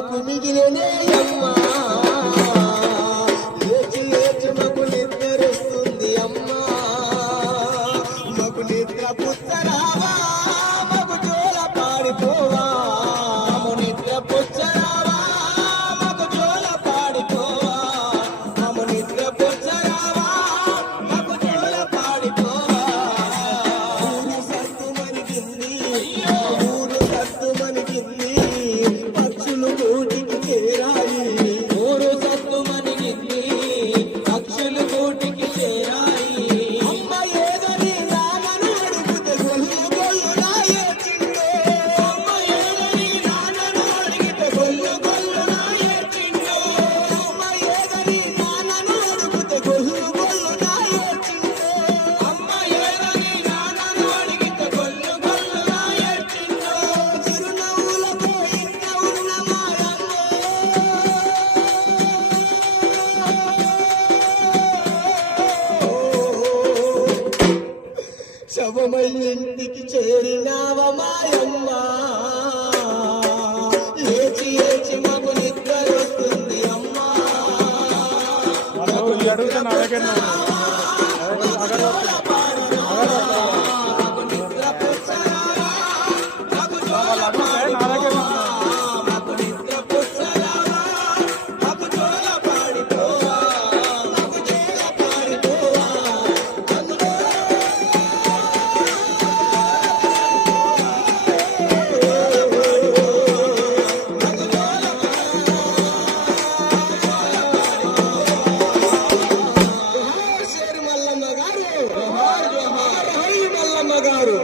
మాకు మిగిలినే అమ్మా లేచి లేచి మాకు నిద్రస్తుంది అమ్మా మాకు నిద్ర పుచ్చరావా మాకు జోల పాడిపోవా మాకు నిద్ర పుచ్చరావా మాకు జోల పాడిపోవా మాకు నిద్ర పుచ్చరావా మాకు జోల పాడిపోవా ఊరు సత్తు మరిగింది ఊరు సత్తు మరిగింది పక్షులు గూటికి చేరాయి ఊరు సత్తు మరిగింది పక్షులు గూటికి చేరాయి అమ్మ ఏదని నాన్నను అడిగితే గొల్లు గొల్లునా ఏడ్చిందో అమ్మ ఏదని నాన్నను అడిగితే గొల్లు గొల్లునా ఏడ్చిందో అమ్మ ఏదని నాన్నను అడిగితే గొల్లు గొల్లునా ఏడ్చిందో అమ్మ ఏదని నాన్నను అడిగితే గొల్లు గొల్లునా ఏడ్చిందో చిరునవ్వులతో ఇంట ఉన్న మాయమ్మో శవమై ఇంటికి చేరినావ మాయమ్మ లేచి లేచి మాకు నిద్ర వస్తుంది అమ్మా మాకు నిద్ర పుచ్చరావా మాకు జోల పాడిపోవా మాకు నిద్ర పుచ్చరావా మాకు జోల పాడిపోవా మాకు జోల పాడిపోవా మల్లమ్మ గారు మల్లమ్మ గారు